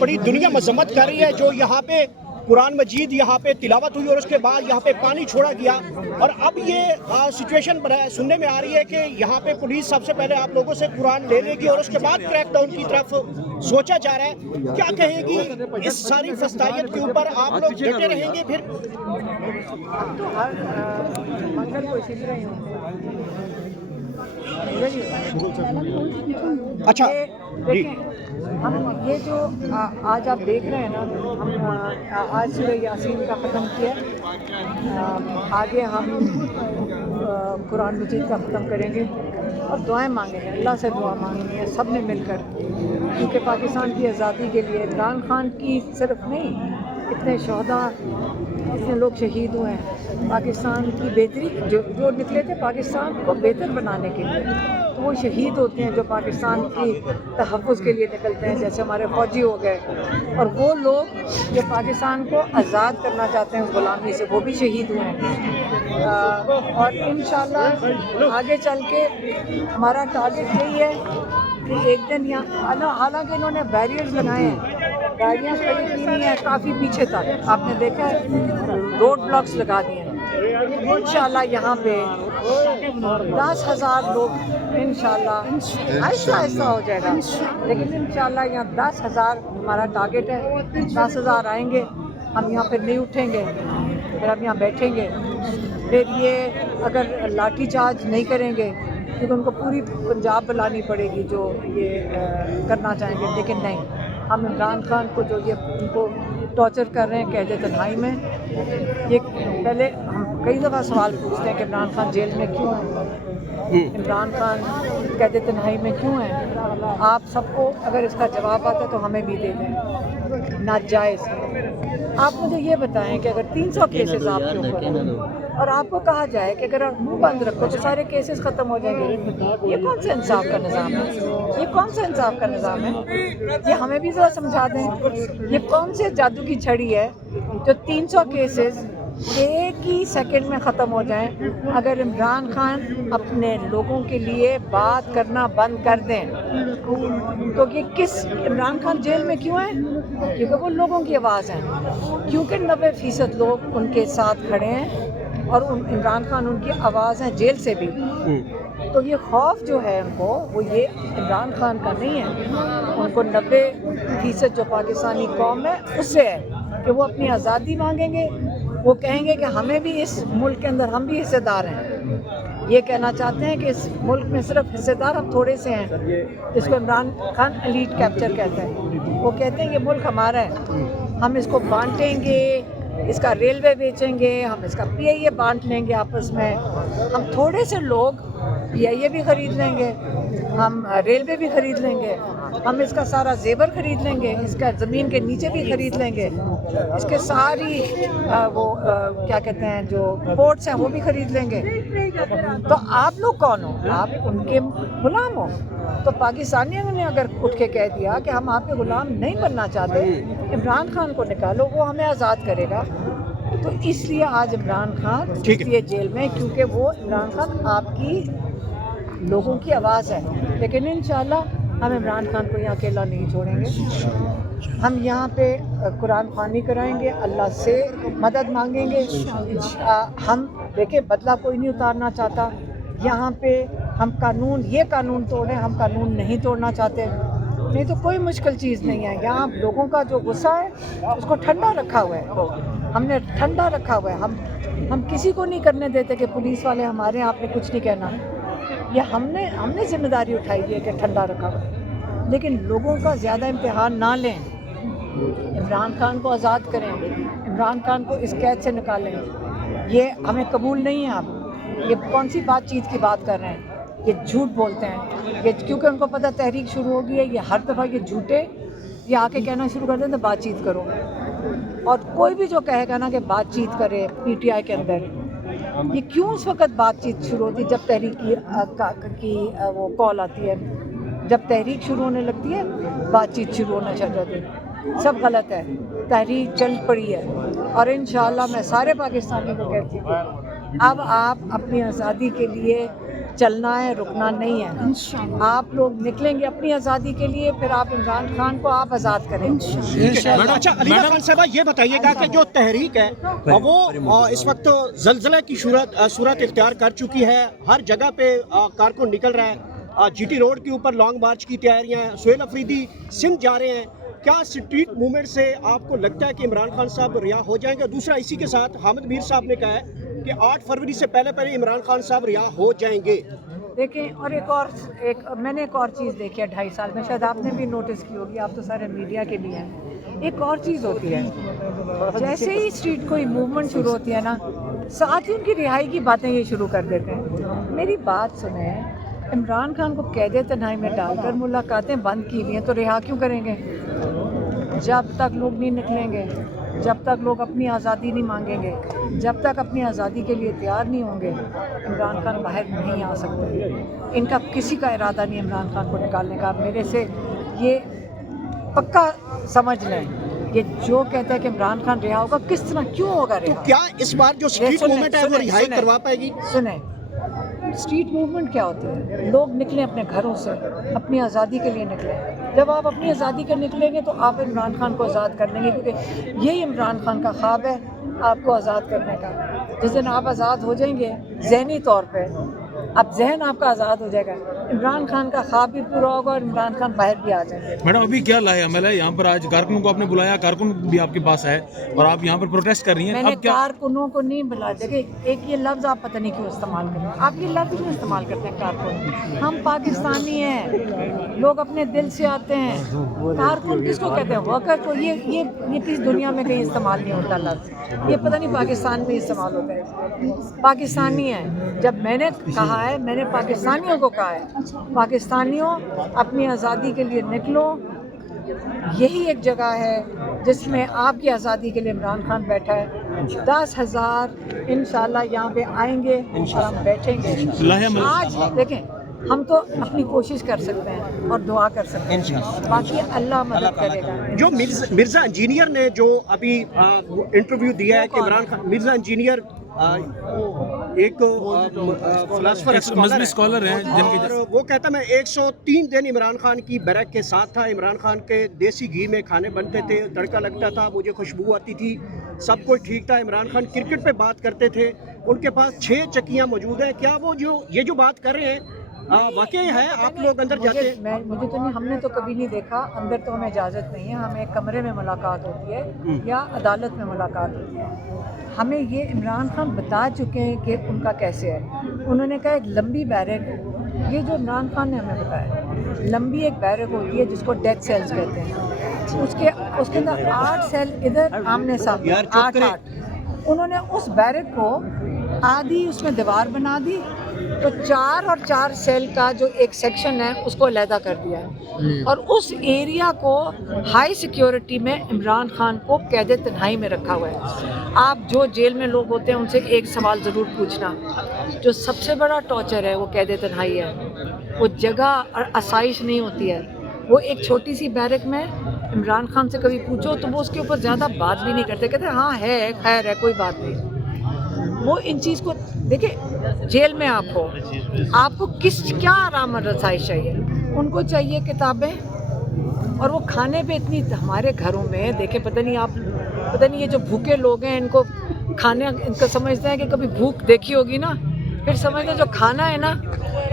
بڑی دنیا مذمت کر رہی ہے جو یہاں پہ قرآن مجید یہاں پہ تلاوت ہوئی اور اس کے بعد یہاں پہ پانی چھوڑا گیا، اور اب یہ سچویشن سننے میں آ رہی ہے کہ یہاں پہ پولیس سب سے پہلے آپ لوگوں سے قرآن لے لے گی اور اس کے بعد کریک ڈاؤن کی طرف سوچا جا رہا ہے. کیا کہے گی اس ساری فسطائیت کے اوپر؟ آپ لوگ ڈٹے رہیں گے پھر؟ تو ہر منگل کو اسی طرح ہی اچھا دیکھیں، ہم یہ جو آج آپ دیکھ رہے ہیں نا، ہم آج سورہ یاسین کا ختم کیا، آگے ہم قرآن مجید کا ختم کریں گے اور دعائیں مانگیں گے، اللہ سے دعا مانگیں گے سب نے مل کر، کیونکہ پاکستان کی آزادی کے لیے عمران خان کی صرف نہیں، اتنے شہداء، اتنے لوگ شہید ہوئے ہیں پاکستان کی بہتری، جو نکلے تھے پاکستان کو بہتر بنانے کے لیے، تو وہ شہید ہوتے ہیں جو پاکستان کی تحفظ کے لیے نکلتے ہیں، جیسے ہمارے فوجی ہو گئے، اور وہ لوگ جو پاکستان کو آزاد کرنا چاہتے ہیں اس غلامی سے، وہ بھی شہید ہوئے ہیں. اور انشاءاللہ آگے چل کے ہمارا ٹارگٹ یہی ہے کہ ایک دن یہاں، حالانکہ انہوں نے بیریئرز لگائے ہیں، گاڑیاں کھڑی کی نہیں ہیں کافی پیچھے تک، آپ نے دیکھا ہے روڈ بلاکس لگا دیے ہیں. انشاءاللہ یہاں پہ 10,000 لوگ، انشاءاللہ آہستہ آہستہ ہو جائے گا، لیکن انشاءاللہ یہاں 10,000 ہمارا ٹارگٹ ہے. 10,000 آئیں گے، ہم یہاں پھر نہیں اٹھیں گے، پھر ہم یہاں بیٹھیں گے. پھر یہ اگر لاٹھی چارج نہیں کریں گے کیونکہ ان کو پوری پنجاب بلانی پڑے گی جو یہ کرنا چاہیں گے، لیکن نہیں، ہم عمران خان کو جو یہ ان کو ٹارچر کر رہے ہیں قید تنہائی میں، یہ پہلے ہم کئی دفعہ سوال پوچھتے ہیں کہ عمران خان جیل میں کیوں ہے، عمران خان قید تنہائی میں کیوں ہے. آپ سب کو اگر اس کا جواب آتا ہے تو ہمیں بھی دے دیں. ناجائز. آپ مجھے یہ بتائیں کہ اگر 300 کیسز آپ کے اوپر اور آپ کو کہا جائے کہ اگر آپ منہ بند رکھو تو سارے کیسز ختم ہو جائیں گے، یہ کون سے انصاف کا نظام ہے؟ یہ کون سے انصاف کا نظام ہے؟ یہ ہمیں بھی ذرا سمجھا دیں. یہ کون سے جادو کی چھڑی ہے جو 300 کیسز ایک ہی سیکنڈ میں ختم ہو جائیں اگر عمران خان اپنے لوگوں کے لیے بات کرنا بند کر دیں؟ تو یہ کس عمران خان جیل میں کیوں ہیں؟ کیونکہ وہ لوگوں کی آواز ہیں، کیونکہ 90% لوگ ان کے ساتھ کھڑے ہیں اور عمران خان ان کی آواز ہیں جیل سے بھی. تو یہ خوف جو ہے ان کو، وہ یہ عمران خان کا نہیں ہے، ان کو 90% جو پاکستانی قوم ہے اس سے ہے کہ وہ اپنی آزادی مانگیں گے. وہ کہیں گے کہ ہمیں بھی اس ملک کے اندر، ہم بھی حصے دار ہیں. یہ کہنا چاہتے ہیں کہ اس ملک میں صرف حصے دار ہم تھوڑے سے ہیں، جس کو عمران خان ایلیٹ کیپچر کہتے ہیں. وہ کہتے ہیں یہ ملک ہمارا ہے، ہم اس کو بانٹیں گے، اس کا ریلوے بیچیں گے، ہم اس کا پی آئی اے بانٹ لیں گے آپس میں، ہم تھوڑے سے لوگ پی آئی اے بھی خرید لیں گے، ہم ریلوے بھی خرید لیں گے، ہم اس کا سارا زیور خرید لیں گے، اس کا زمین کے نیچے بھی خرید لیں گے، اس کے ساری وہ کیا کہتے ہیں جو پورٹس ہیں وہ بھی خرید لیں گے. تو آپ لوگ کون ہو؟ آپ ان کے غلام ہو. تو پاکستانیوں نے اگر اٹھ کے کہہ دیا کہ ہم آپ کے غلام نہیں بننا چاہتے، عمران خان کو نکالو، وہ ہمیں آزاد کرے گا. تو اس لیے آج عمران خان اس لیے جیل میں، کیونکہ وہ عمران خان آپ کی لوگوں کی آواز ہے. لیکن انشاءاللہ ہم عمران خان کو یہاں اکیلا نہیں چھوڑیں گے. ہم یہاں پہ قرآن خوانی کرائیں گے، اللہ سے مدد مانگیں گے. ہم دیکھیں بدلہ کوئی نہیں اتارنا چاہتا. یہاں پہ ہم قانون، یہ قانون توڑیں، ہم قانون نہیں توڑنا چاہتے. نہیں تو کوئی مشکل چیز نہیں ہے. یہاں لوگوں کا جو غصہ ہے اس کو ٹھنڈا رکھا ہوا ہے، ہم نے ٹھنڈا رکھا ہوا ہے. ہم کسی کو نہیں کرنے دیتے کہ پولیس والے ہمارے آپ نے کچھ نہیں کہنا. یہ ہم نے ذمہ داری اٹھائی ہے کہ ٹھنڈا رکھا. لیکن لوگوں کا زیادہ امتحان نہ لیں. عمران خان کو آزاد کریں، عمران خان کو اس قید سے نکالیں. یہ ہمیں قبول نہیں ہے. آپ یہ کون سی بات چیت کی بات کر رہے ہیں؟ یہ جھوٹ بولتے ہیں. یہ کیونکہ ان کو پتہ تحریک شروع ہو گئی ہے، یہ ہر دفعہ یہ جھوٹے یہ آ کے کہنا شروع کر دیں تو بات چیت کرو. اور کوئی بھی جو کہے گا نا کہ بات چیت کرے پی ٹی آئی کے اندر، یہ کیوں اس وقت بات چیت شروع ہوتی ہے جب تحریک کی وہ کال آتی ہے؟ جب تحریک شروع ہونے لگتی ہے بات چیت شروع ہونا چل جاتی ہے. سب غلط ہے. تحریک چل پڑی ہے اور انشاءاللہ میں سارے پاکستانیوں کو کہتی ہوں اب آپ اپنی آزادی کے لیے चलना है, रुकना नहीं है। आप लोग निकलेंगे अपनी आज़ादी के लिए, फिर आप इमरान खान को आप आज़ाद करेंगे। अच्छा अलीना खान साहबा, ये बताइएगा कि जो तहरीक है वो इस वक्त ज़लज़ले की सूरत इख्तियार कर चुकी है, हर जगह पे कारकुन निकल रहा है, जीटी रोड के ऊपर लॉन्ग मार्च की तैयारियां हैं, सुहेल अफरीदी सिंध जा रहे हैं, क्या स्ट्रीट मूवमेंट से आपको लगता है कि इमरान खान साहब रिहा हो जाएंगे? दूसरा इसी के साथ हामिद मीर साहब ने कहा है कि 8 फरवरी से पहले इमरान खान साहब रिहा हो जाएंगे। देखें, और मैंने एक और चीज़ देखी है 2.5 साल में, शायद आपने भी नोटिस की होगी, आप तो सारे मीडिया के भी हैं। एक और चीज़ होती है, जैसे ही स्ट्रीट कोई मूवमेंट शुरू होती है ना, साथ ही उनकी रिहाई की बातें ये शुरू कर देते हैं। मेरी बात सुने, इमरान खान को कैद तन्हाई में डालकर मुलाकातें बंद की हुई हैं, तो रिहा क्यों करेंगे? जब तक लोग नहीं निकलेंगे, जब तक लोग अपनी आज़ादी नहीं मांगेंगे, जब तक अपनी आज़ादी के लिए तैयार नहीं होंगे, इमरान खान बाहर नहीं आ सकते। इनका किसी का इरादा नहीं इमरान खान को निकालने का। मेरे से ये पक्का समझ लें, ये जो कहते हैं कि इमरान खान रिहा होगा, किस तरह क्यों होगा रिहा? क्या इस बार जो स्ट्रीट मूवमेंट है वो रिहाई करवा पाएगी? सुने, स्ट्रीट मूवमेंट क्या होती है? लोग निकलें अपने घरों से, अपनी आज़ादी के लिए निकलें। जब आप अपनी आज़ादी के निकलेंगे तो आप इमरान खान को आज़ाद कर देंगे, क्योंकि यही इमरान खान का ख्वाब है, आपको आज़ाद करने का। जिस दिन आप आज़ाद हो जाएंगे ज़हनी तौर पे, अब जहन आपका आज़ाद हो जाएगा, इमरान खान का ख्वाब भी पूरा होगा और इमरान खान बाहर भी आ जाएंगे। मैडम, अभी क्या लाए अमल है यहाँ पर? आज कारकुनों को आपने बुलाया, कारकुन भी आपके पास है और आप यहाँ पर प्रोटेस्ट कर रही हैं। मैंने अब क्या? कारकुनों को नहीं बुलाया। देखिए, एक ये लफ्ज़ आप पता नहीं क्यों इस्तेमाल करते हैं, आप ये लफ्ज़ क्यों इस्तेमाल करते हैं कारकुन? हम पाकिस्तानी हैं, लोग अपने दिल से आते हैं। कारकुन किसको कहते हैं? वर्कर को। ये किस दुनिया में कहीं इस्तेमाल नहीं होता लफ्ज़, ये पता नहीं पाकिस्तान में इस्तेमाल होता है। पाकिस्तानी है, जब मैंने कहा है, मैंने पाकिस्तानियों को कहा है, पाकिस्तानियों अपनी आज़ादी के लिए निकलो। यही एक जगह है जिसमें आपकी आज़ादी के लिए इमरान खान बैठा है। 10,000 इंशाल्लाह यहाँ पे आएंगे और हम बैठेंगे। आज देखें, हम तो अपनी कोशिश कर सकते हैं और दुआ कर सकते हैं, बाकी अल्लाह मदद करेगा। जो मिर्ज़ा इंजीनियर ने जो अभी इंटरव्यू दिया है कि इमरान खान, मिर्ज़ा इंजीनियर एक फिलासफर स्कॉलर हैं जिनके, और वो कहता मैं 103 दिन इमरान खान की बैरक के साथ था, इमरान खान के देसी घी में खाने बनते थे, तड़का लगता था, मुझे खुशबू आती थी, सब कुछ ठीक था। इमरान खान क्रिकेट पे बात करते थे, उनके पास 6 चक्कियाँ मौजूद हैं। क्या वो ये जो बात कर रहे हैं वाकई है? आप लोग अंदर जाते हैं? मुझे तो नहीं, हमने तो कभी नहीं देखा, अंदर तो हमें इजाज़त नहीं है। हमें एक कमरे में मुलाकात होती है या अदालत में मुलाकात होती है। हमें ये इमरान खान बता चुके हैं कि उनका कैसे है। उन्होंने कहा एक लंबी बैरक, ये जो इमरान खान ने हमें बताया, लंबी एक बैरक होती है जिसको डेथ सेल्स कहते हैं। उसके अंदर 8 सेल इधर आमने सामने, 8। उन्होंने उस बैरक को आधी उसमें दीवार बना दी, तो 4 और 4 सेल का जो एक सेक्शन है उसको अलहदा कर दिया है, और उस एरिया को हाई सिक्योरिटी में इमरान खान को कैद तन्हाई में रखा हुआ है। आप जो जेल में लोग होते हैं उनसे एक सवाल ज़रूर पूछना, जो सबसे बड़ा टॉर्चर है वो कैद तन्हाई है। वो जगह और आसाइश नहीं होती है। वो एक छोटी सी बैरक में इमरान खान से कभी पूछो तो वो उसके ऊपर ज़्यादा बात भी नहीं करते, कहते हाँ है, खैर है, कोई बात नहीं। वो इन चीज़ को देखिए, जेल में आपको क्या आराम और रसाई चाहिए? उनको चाहिए किताबें, और वो खाने पे इतनी, हमारे घरों में देखें, पता नहीं ये जो भूखे लोग हैं, इनको खाने, इनको समझते हैं कि कभी भूख देखी होगी ना, फिर समझते हैं जो खाना है ना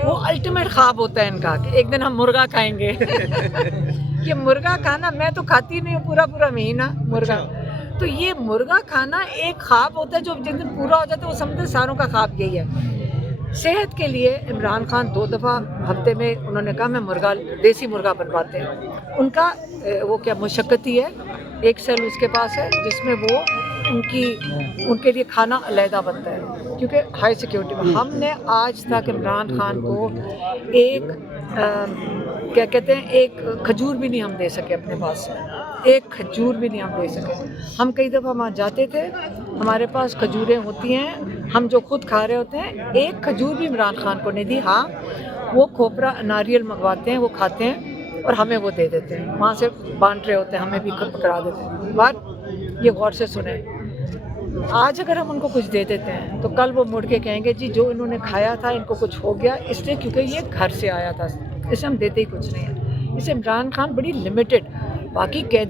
वो अल्टीमेट ख्वाब होता है इनका कि एक दिन हम मुर्गा खाएंगे। ये मुर्गा खाना, मैं तो खाती नहीं हूँ पूरा महीना मुर्गा, तो ये मुर्गा खाना एक ख्वाब होता है जो जिस दिन पूरा हो जाता है वो समझते सारों का ख्वाब यही है। सेहत के लिए इमरान खान 2 दफ़ा हफ्ते में उन्होंने कहा मैं देसी मुर्गा बनवाते हैं। उनका वो क्या मुशक्कती है, एक सेल उसके पास है जिसमें वो उनके लिए खाना अलहदा बनता है, क्योंकि हाई सिक्योरिटी में। हमने आज तक इमरान खान को क्या कहते हैं, एक खजूर भी नहीं हम दे सके अपने पास से, एक खजूर भी नहीं हम दे सके। हम कई दफ़ा वहाँ जाते थे, हमारे पास खजूरें होती हैं, हम जो खुद खा रहे होते हैं, एक खजूर भी इमरान खान को नहीं दी। हाँ, वो खोपरा नारियल मंगवाते हैं, वो खाते हैं और हमें वो दे देते हैं, वहाँ से बांट रहे होते हैं, हमें भी पकड़ा देते हैं। बात ये गौर से सुने, آج اگر ہم ان کو کچھ دے دیتے ہیں تو کل وہ مڑ کے کہیں گے جی جو انہوں نے کھایا تھا ان کو کچھ ہو گیا، اس لیے کیونکہ یہ گھر سے آیا تھا، اسے ہم دیتے ہی کچھ نہیں ہیں۔ اسے عمران خان بڑی لمیٹڈ، باقی قیدی